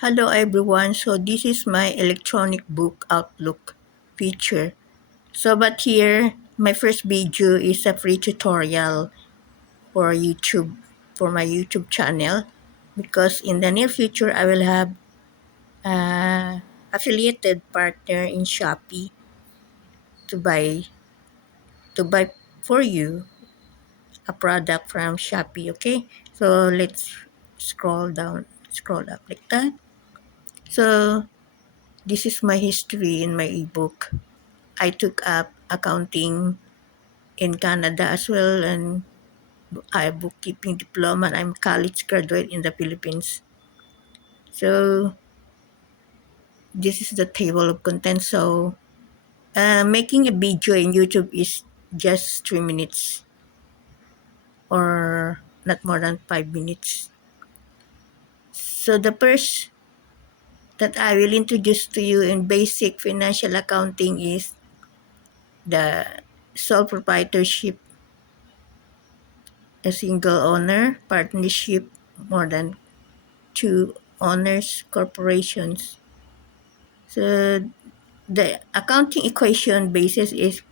Hello everyone. So this is my electronic book Outlook feature. But here my first video is a free tutorial for YouTube for my YouTube channel because in the near future I will have affiliated partner in Shopee to buy for you a product from Shopee. Okay, so let's scroll up like that. So this is my history in my ebook. I took up accounting in Canada as well, and I have bookkeeping diploma. And I'm college graduate in the Philippines. So this is the table of contents. So making a video in YouTube is just 3 minutes or not more than 5 minutes. So the first that I will introduce to you in basic financial accounting is the sole proprietorship, a single owner, partnership, more than two owners, corporations. So the accounting equation basis is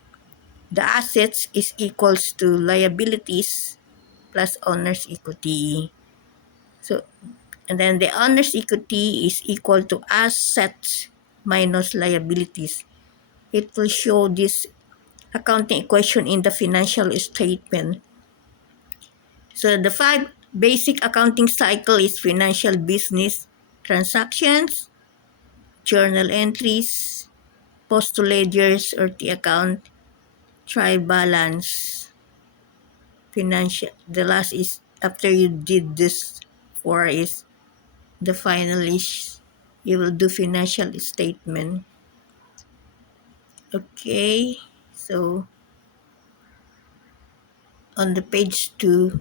the assets is equals to liabilities plus owner's equity. So and then the owner's equity is equal to assets minus liabilities. It will show this accounting equation in the financial statement. So the five basic accounting cycle is financial business transactions, journal entries, post to ledgers or the account, trial balance, financial. The last is after you did this four is the final is you will do financial statement. Okay, so on the page 2,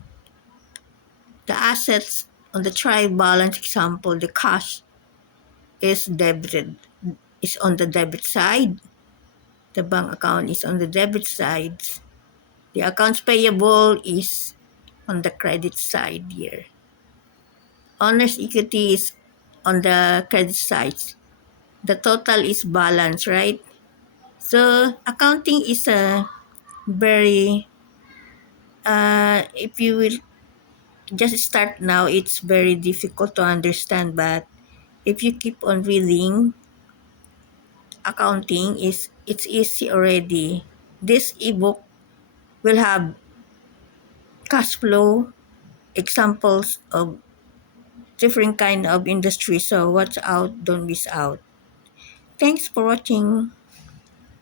the assets on the trial balance example, the cash is debited, is on the debit side. The bank account is on the debit side. The accounts payable is on the credit side here. Owner's equity is on the credit side. The total is balance, right? So accounting is a very if you will just start now, it's very difficult to understand. But if you keep on reading, accounting is it's easy already. This ebook will have cash flow examples of different kind of industry. So watch out, don't miss out. Thanks for watching.